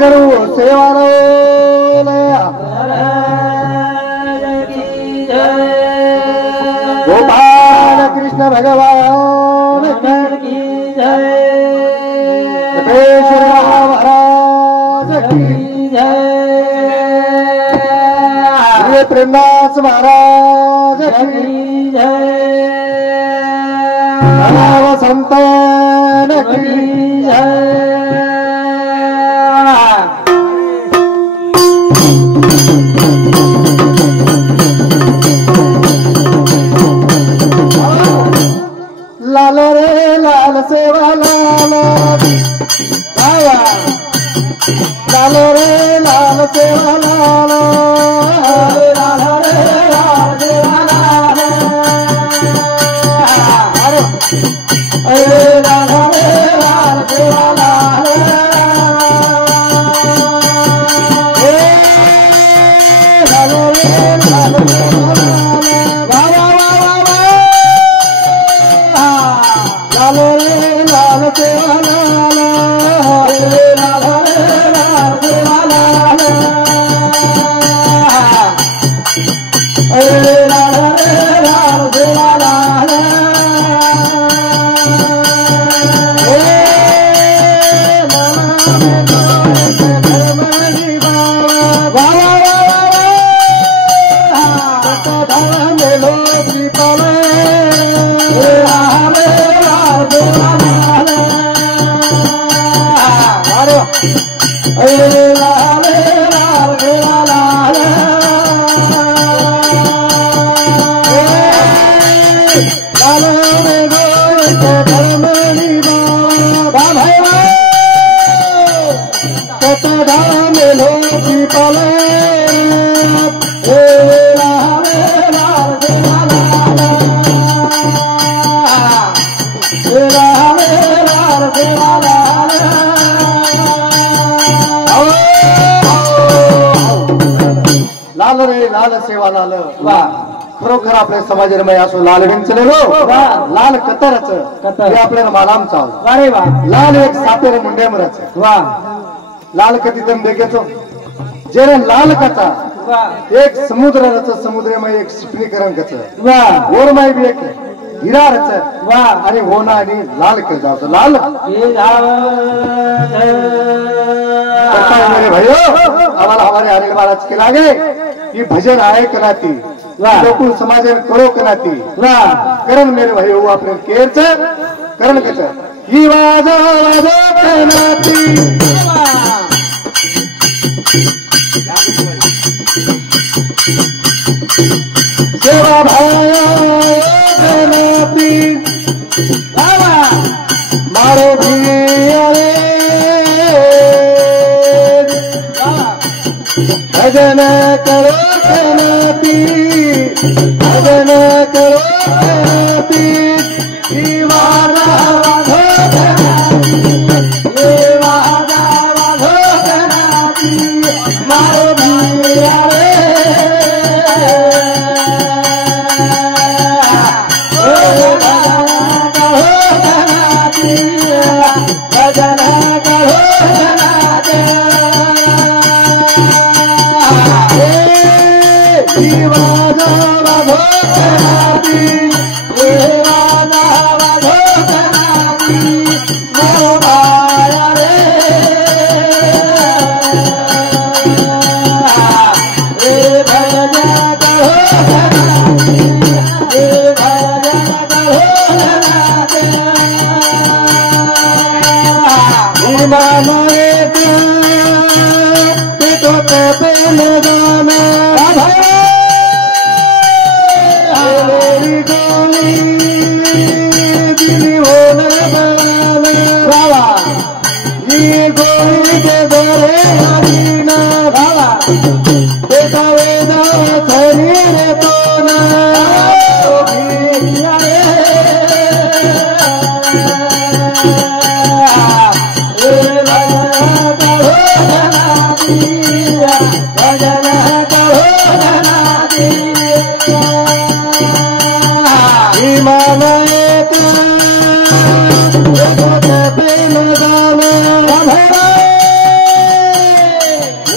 करू सेवा गोपाल कृष्ण भगवान की जय महाराज की जय प्रेमदास महाराज की जय संतान की जय लाल रे लाल सेवा लाल लाल रे लाल सेवा लाल लाल रे लाल सेवा लाल अरे लाल रे लाल सेवा लाल लाल रे लाल सेवा लाल रे लाल सेवा लाल लाल रे लाल सेवा लाल अरे लाल रे लाल सेवा लाल लाल रे लाल सेवा लाल खरोखर आपल्या समाजामध्ये असो लाल विंचले लाल कतरच हे आपल्याला मालाम चाव अरे वा लाल एक सातेर मुंड्यामरच वा लाल कधी दम देखेचो जेने लाल कथा एक समुद्र रच समुद्रमय एक शिपणीकरण कच वा गोरमाई भी एक हिरा रच वा आणि होना आणि लाल के जावतो लाल मेरे भाइयों आम्हाला हमारे हरिल महाराज के लागे ये भजन आए कनाती लोकुल समाजन करो कनाती करण मेरे भाइयों अपने केरच करण कच ही वाजो वाजो कनाती सेवा भाया कनाती मारो भिया भजन करो कनाती भजन करो कनाती वादा वाधो कनाती वादा वाधो कनाती मारो भिया रे भजन करो कनाती वादा वाधो कनाती वादा वाधो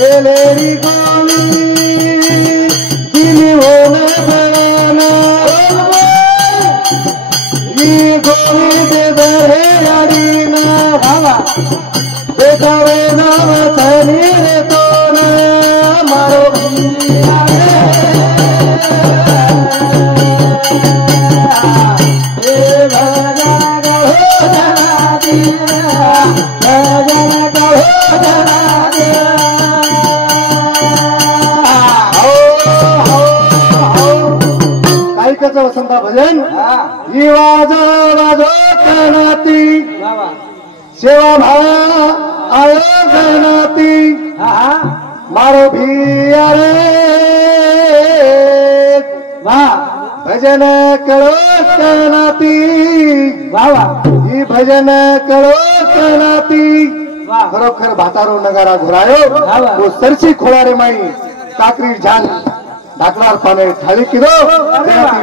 गेलेली गोळी दिली होणं बळाना ही गोळी दे बरे गाडीना भावा बेटावे नाव थनी रे तोन मारो वसंता भजन ही वाजो वाजो करणाती सेवा भाव आयोजनाती मारो भिया रे भजन करो करणाती ही भजन करो करणाती खरोखर भातारो नगारा घुरायो वो सरसी खोळारे माई काकरी झाल ढाकणार पाने थाळी किलो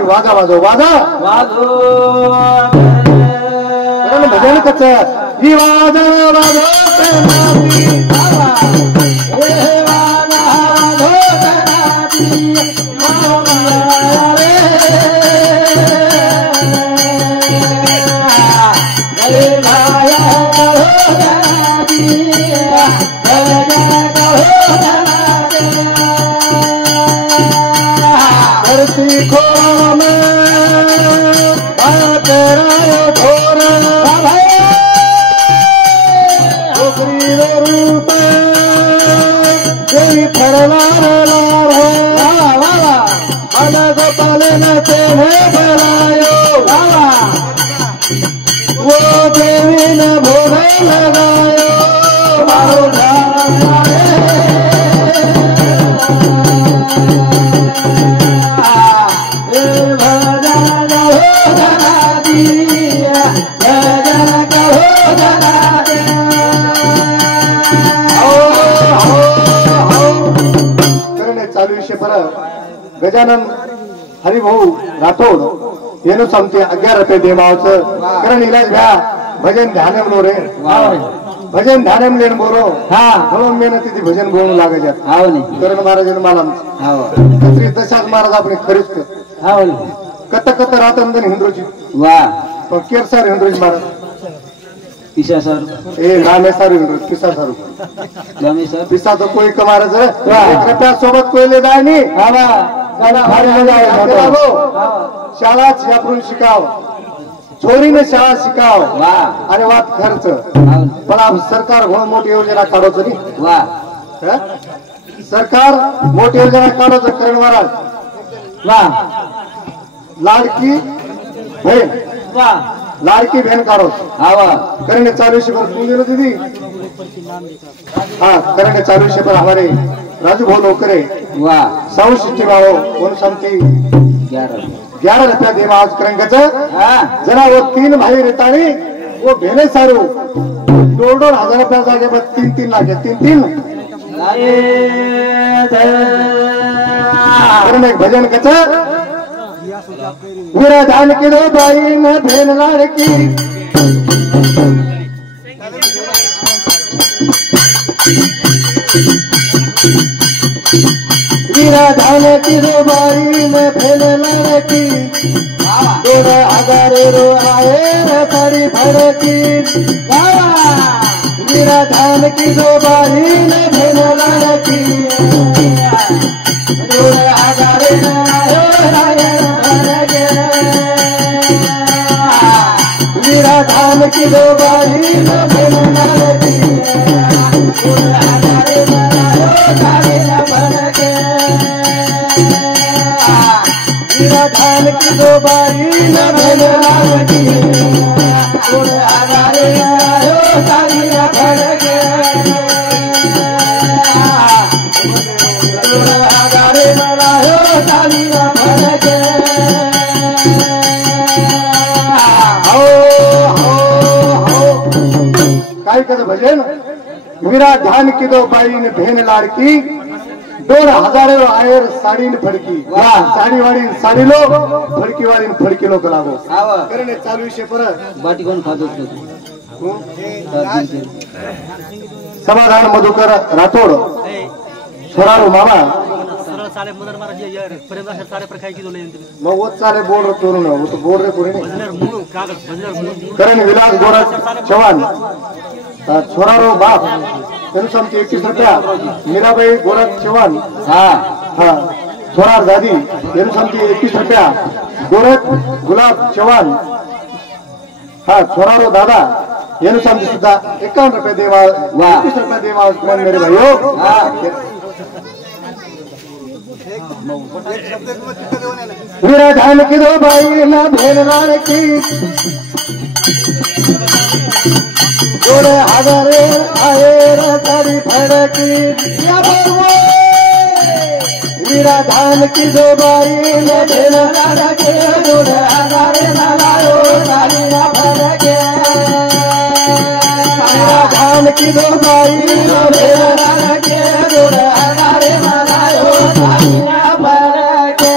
वाजा वाजो वाजा वाजो भजन कच ही वाजा वाजो सीखो में तेरा ढोर छोकरी रूप तेरी फरलार मन गोपाल न तेने बुलायो वो देवी ने भोग लगायो मारो गजानन हरिभाऊ राठोड येणू सांगते 11 रुपये देमावचं कारण इलाज घ्या भजन ध्यानम लो रे भजन ध्यानम लेन बोलो म्हणून मेहनती ती भजन बोलू लागायच्यात करण महाराज मला श्री दशात महाराज आपण खरीच कत कत रातंदन हिंदूची पण केर सर हिंदूजी महाराज पिसा सर ए रामे सर पिसा सर रामे सर पिसा तो कोई कमारच कृपया सोबत कोई ले जाय नी शाळा याकडून शिकाव छोरीने शाळा शिकाव आणि वाद खर्च पण सरकार मोठी योजना काढवतो नी सरकार मोठी योजना काढवतो करण महाराज लाडकी बहीण लाडकी बहन काढो करने चालू पर तू दिलो दीदी हाँ करने चालू पर हमारे राजू भाऊ नौकरे साउंड सिस्टम आओ कौन शांति 11 रुपया देवा आज करेंगे जरा वो 3 भाई रहता नहीं वो बहने सारू 2,500 रुपया जाके बस 3 लाख 3 करने भजन कच मेरा धान की दो भाई में भेन लड़की मेरा धान की दो भाई में भेन लड़की 2,000 रो आए साड़ी भड़की मेरा धान की दो भाई में भेन लड़की 2,000 मेरा धान की दो बारी मेरा धान की दो बारी भजन मेरा धान की दो बाई ने बहन लाड़की 2,000 आयर साड़ी ने फड़की साड़ी वाली साड़ी लो फड़की वाली फड़की लो लागो करणे चालू विषय पर बाटी कोण खातो समाधान मधुकर राठोड छोरारो मामा सरळ साले मदर महाराज यार प्रेम दास सारे प्रकार की दोले मग वो चाले बोल रहा तोरण वो तो बोल रहे पूरे नहीं बजनर मुंह कागज बजनर मुंह करण विलास गोरख चव्हाण छोरारो बाप पेन्शनची 21 रुपया मीराबाई गोरख चव्हाण हा हा छोरार दादी पेन्शनची 21 रुपया गोरख गुलाब चव्हाण हा छोरारो दादा पेन्शनची सुद्धा 51 रुपये देवा 21 रुपये देवा मेरे भाइयों विराधान की दो भाई ना भेलवान की जोड़े हजारे आए रतारी फड़की विराधान की दो भाई ना भेलवान की जोड़े हजारे लायो तारी ना फड़के विराधान की दो भाई ना भेलवान की जोड़े हजारे लायो तारी ना फड़के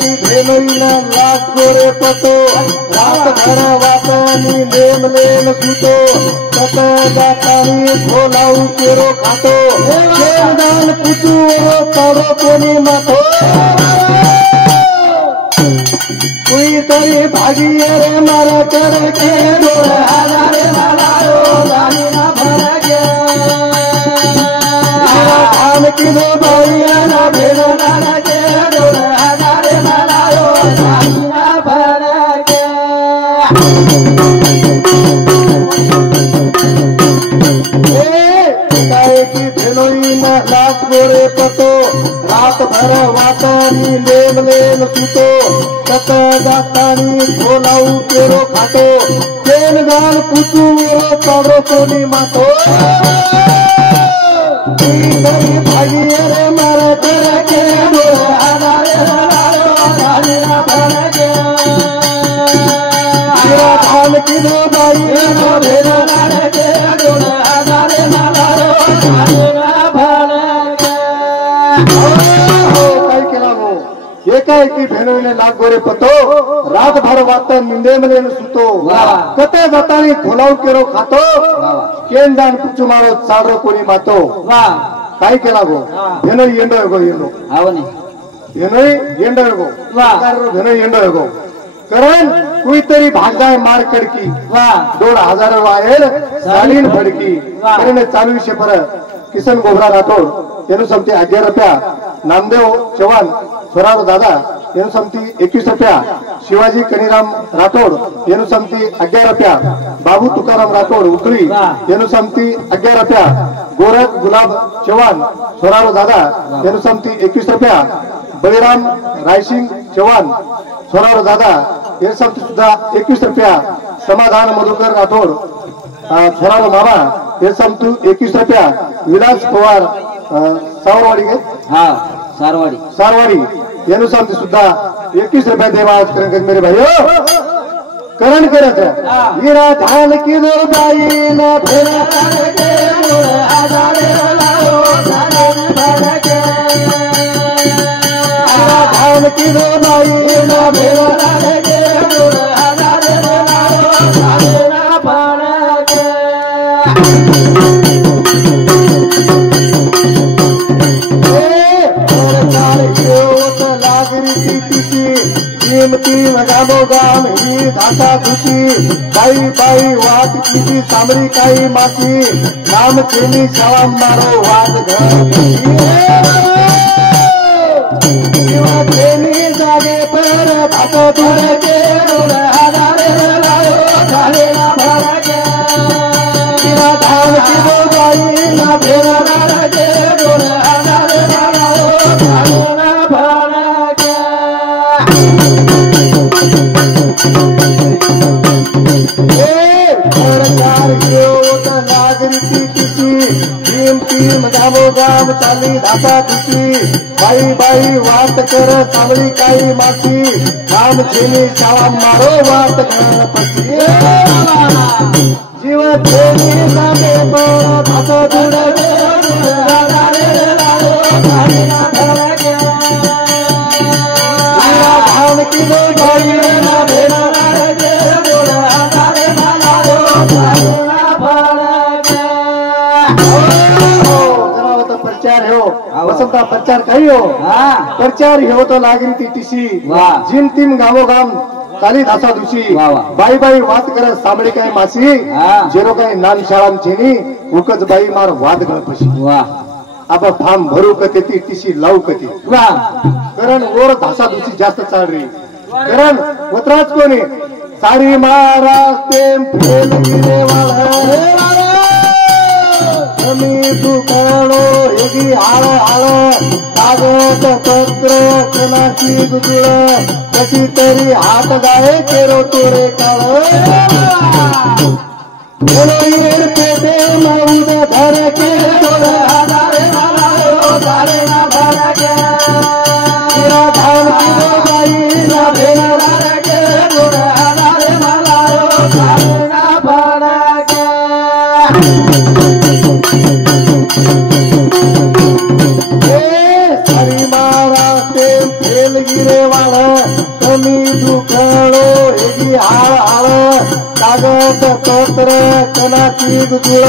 की भेलईला लाख गोरे पतो रात भर वातानी नेम लेन सुतो कत दातानी खोलाऊ केरो खातो दान पुचू तारो कोणी माथो कोई तरी भागी रे मारा कर के डोर हजारे लायो रानी ना भर गया धान की दो भाई ना भेलो ना के डोर हजारे लायो रानी ना भर गया की भेलोई ना लाख गोरे पतो रात भर वातानी लेन लेन सुतो कत दातानी खोलाऊ केरो खातो तेल गाल पुचू तारो कोणी मातो भागी रे मारा कर के हजारे लायो रानी ना भर गया धान की दो भाई ना भेलो लाड़ के हजारे लायो रानी ना भर एकाएकी भेनोईने लाख गोरे पतो रात भर वाता निंदे मले सुतो कते जातानी खोलाऊ केरो खातो केन दान पुचू मारो चाडरो कोणी मातो काय केला गो भेनोई येंडो येंडो आवनी भेनोई येंडो भेनोई येंडो कारण कोई तरी भाग जाए मार कड़की 2000 वायर सालीन फड़की करने चालू विषय पर किसन गोबरा राठोड तेनु समती 11 रुपया नामदेव चव्हाण छोरारो दादा तेनु समती 21 रुपया शिवाजी कनीराम राठोड तेनु समती 11 रुपया बाबू तुकाराम राठोड उकली तेनु समती 11 रुपया गोरख गुलाब चव्हाण छोरारो दादा तेनु समती 21 रुपया बळीराम रायसिंग चव्हाण छोरारो दादा तेनु समती सुद्धा 21 रुपया समाधान मधुकर राठोड छोरारो मामा तेनु समती 21 रुपया विलास पवार सावरवाडी के सारवाड़ी तेनु समती सुद्धा 21 रुपया देवा मेरे भाइयों करण करत वीरा धान की दो बाई ना भेला के हजारे लायो धान भर के धान की दो बाई ना भेला के हजारे लायो धान भर के कीमती गामो गाम ही धाता खुशी बाई बाई वाट की सामरी काई माती नाम खेली सवाम मारो वाद घर खेली जागे पर भातो दूर के हजारे लायो धाने ना भर के धान की दो बाई ना भेरा के हजारे लायो धाने ना भर के नागरिकी किसी टीम गामो गाम चाली धाता खुशी बाई बाई वाट कर सामरी काई माती नाम खेली सावा मारो वाट कर पसी जीव खेली जागे पर भातो दूर हजारे लायो धाने ना भर के धान की दो भाई ना भेला के हजारे लायो समजा प्रचार काही हो प्रचार हे होतो लागेल ती टिशी जिम टीम गावोगाम चाली धासा दुशी बाई बाई वाद करत सामळे काय मासी जेरो काही नान शाळाम छेनी उकच बाई मार वाद गळपशी आपण फार्म भरू कते ती टिशी लावू कते कारण ओर धासा दुशी जास्त चाल रे कारण वत्राच कोणी सारी महाराष्ट्र फेल गिरे मी दुकानो हेगी आळ आळ कागद पत्र कणाची गुजुळ कशी तरी हात गाये केरो तोरे काळ पेटे माऊद धर के धारे धारे ना धर के धान बाई ना भेला के धारे मला धारे ना भर के सारी महाराष्ट्र फेल गिरे वाळ कमी दुखाणो हेगी हाळ हाळ कागद पत्र कणाची गुजुळ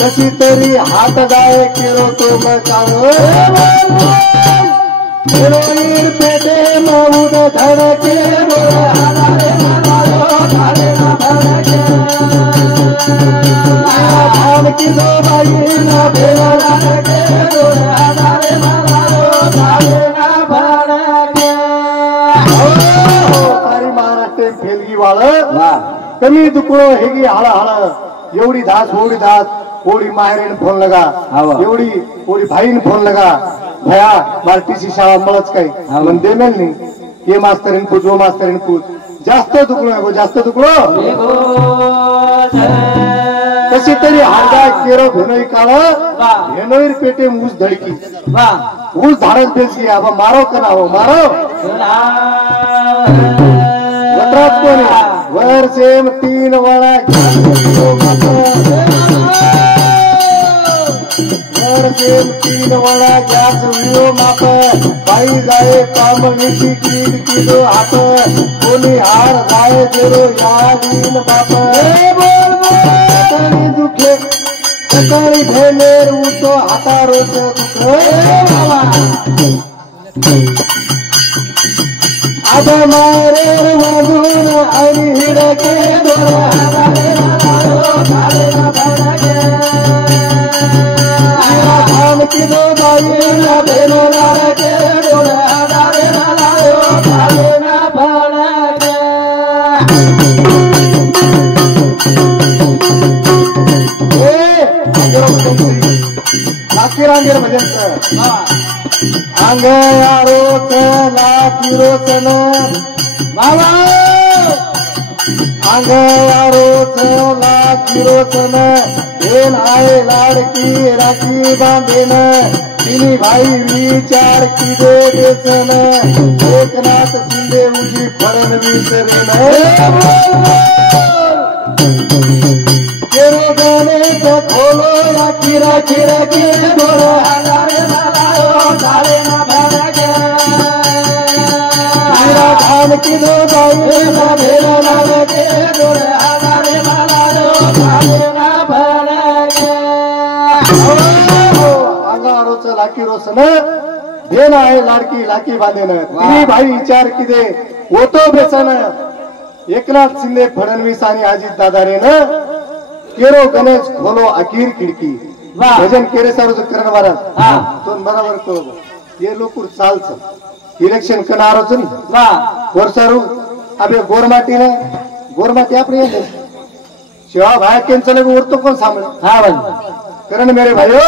कशी तरी हात गाय केलो तो मकाळ पेटे माऊद धडके धान किलो बाई ना भेला फेलगी वाळ कमी दुखणो हेगी हळ हळ एवढी धास ओडी माहेरीन फोन लगा एवढी ओडी भाईन फोन लगा भया मार्टीची शाळा मळच काही पण देमेल नाही ये मास्तरीन पूज वो मास्तरीन पूज जास्त दुखणो जास्त दुखणो कशी तरी हारगा केरो भेनोई काळ भेनोईर पेटे ऊस धडकी ऊस झाडच बेसगी आबा मारो का ना हो मारो वर सेम 3 वळा वर सेम 3 वळा गॅस वियो माप बाई जाये कामणीची कीड किलो हात कोणी हार जाये जेरो या दिन बाप दुखे सकाळी भेलेर उठो हातारोच दुख आज मारे वाजून आणि हिडके धान किलो बाईला भेलो लाडके रांगेर भजन अंग यारोच लाकिरोचन बाबा अंग यारोच लाकिरोचन भेन आहे लाडकी राखी बांधेन तिनी भाई विचार की दे देसन एकनाथ शिंदे उजी फडणवीस केरो गाने खोलो राखी राखी राखी बोलो हजारे धारे ना भरके धान की दो बाई ना भेला लागे बोले हजारे धारे ना भरके अंगारोच लाकी रोसन भेन आहे लाडकी लाकी बांधेन तिनी भाई विचार की दे होतो बेसन एकनाथ शिंदे फडणवीस आणि अजित दादारेन केरो गणेश खोलो अकीर खिडकी भजन केरे सारोज करण महाराज तो बराबर तो ये लोक चालच इलेक्शन करणारच नाही वर्षारू अबे गोरमाटी आपले शिवा भाई केंचले उरतो कोण सांभाळ हा भाई करण मेरे भाइयों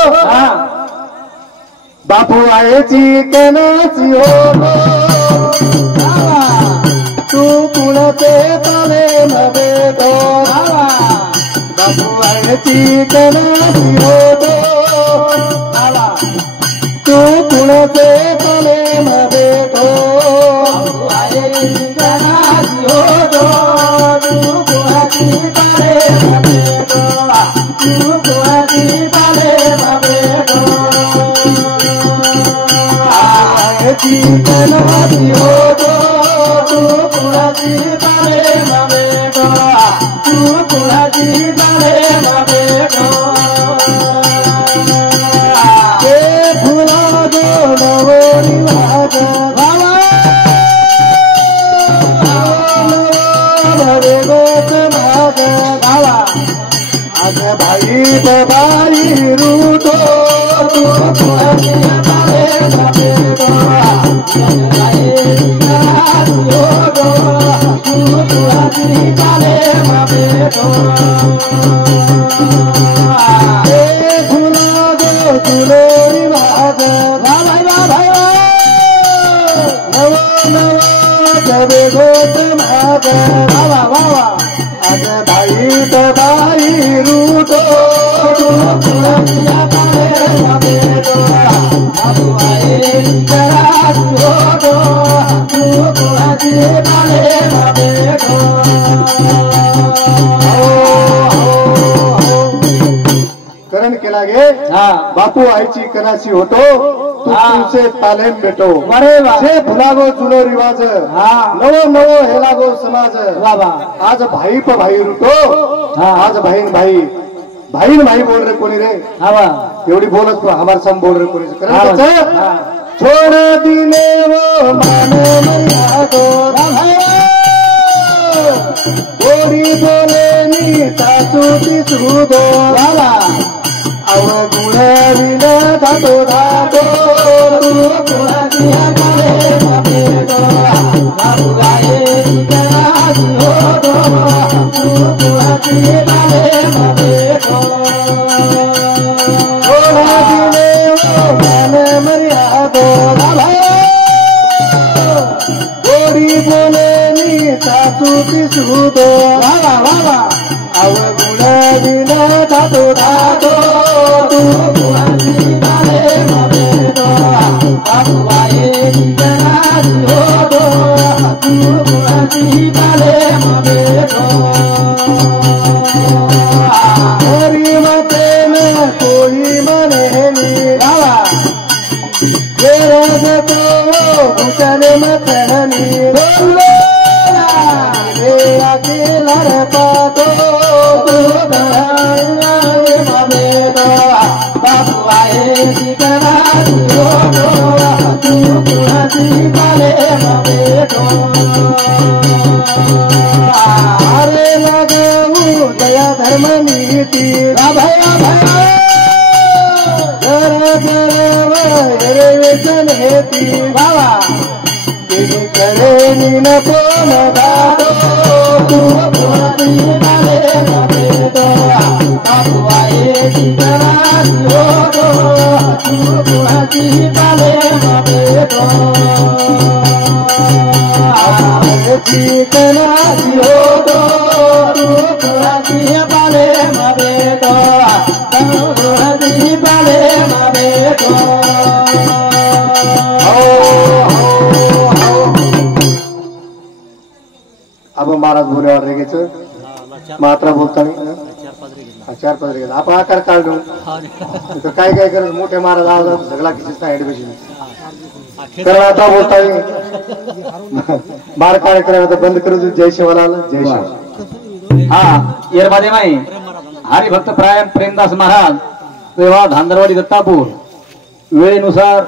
बापू आए चिकनाची हो तू कुणते तले नवे दो बापू आए चिकनाची हो तू कुणते तले नवे दो आए चिकनाची हो तू कुणाची तले नवे दो तू कुणाची तले नवे दो चिकनाची हो तू कुणाची तले नवे दो तू कुणाची तले नवे दो फुला दो गोत माग गावा आज भाई बाबाई रूटो तू तुझे मारे जाते तो भाई रूटो तू तुझे मारे जाते तो ए झूला गो झूलोरी भाग भाई भाई नव नव जब गोत माग वावा वावा आज भाई बाबाई रूटो तू तुझे मारे जाते तो भाई जरा रूटो तू तुझे मारे जाते तो करण केला गे बापू आईची कराची होतो तुमचे तालेम भेटो से भुलागो जुनो रिवाज नवो नवो हे लागो समाज आज भाई प भाई रुटो आज भाईन भाई बोल रे कोणी रे एवढी बोलत हमारे सम बोल रे कोणी छोड़ दिने वो माने मैया को गोरी बोले नी सासू सुदो अव गुण विन धातो धातो तू गुणादिया मारे मारे तो बाबू गाये करासी हो तो तू गुणादिया मारे मारे तो छोड़ा दिने वो माने मरिया दो गोरी बोले नी सासू सुदो वावा वावा अव गुण विन धातो धातो तू गुणादी मारे मारे तो बाबू आये करासी हो तो तू गुणादी मारे मारे तो हरी मते में कोई मने नी गावा तेरे तो भूषण मतनी बोलो रे अकेला रे पातो तू मारे मारे तो बाबू आए करासी हो तो तू गुणादी मारे मारे तो अरे लगाऊ दया धर्म नीति भया भया रे वेचन हेती बाबा तेरी करे नीन पोन दादो तू गुणादी मारे मारे तो बाबू आए करासी हो तो तू गुणादी मारे मारे तो करासी हो तो तू गुणादी मारे मारे तो गुणादी मारे मारे तो अब महाराज बोलल्यावर रेगेचं मात्रा बोलताना चार पाच रेगे आपण आकार काढलो तर काय काय करत मोठे महाराज आवाजात सगळा किसीच नाही ऍडमिशन कारण आता बोलता बार कार्यक्रम आता बंद करू जय शिवालाल जय शिव हा येरबादे माई हरिभक्त प्रायम प्रेमदास महाराज तेव्हा धांदरवाडी दत्तापूर वेळेनुसार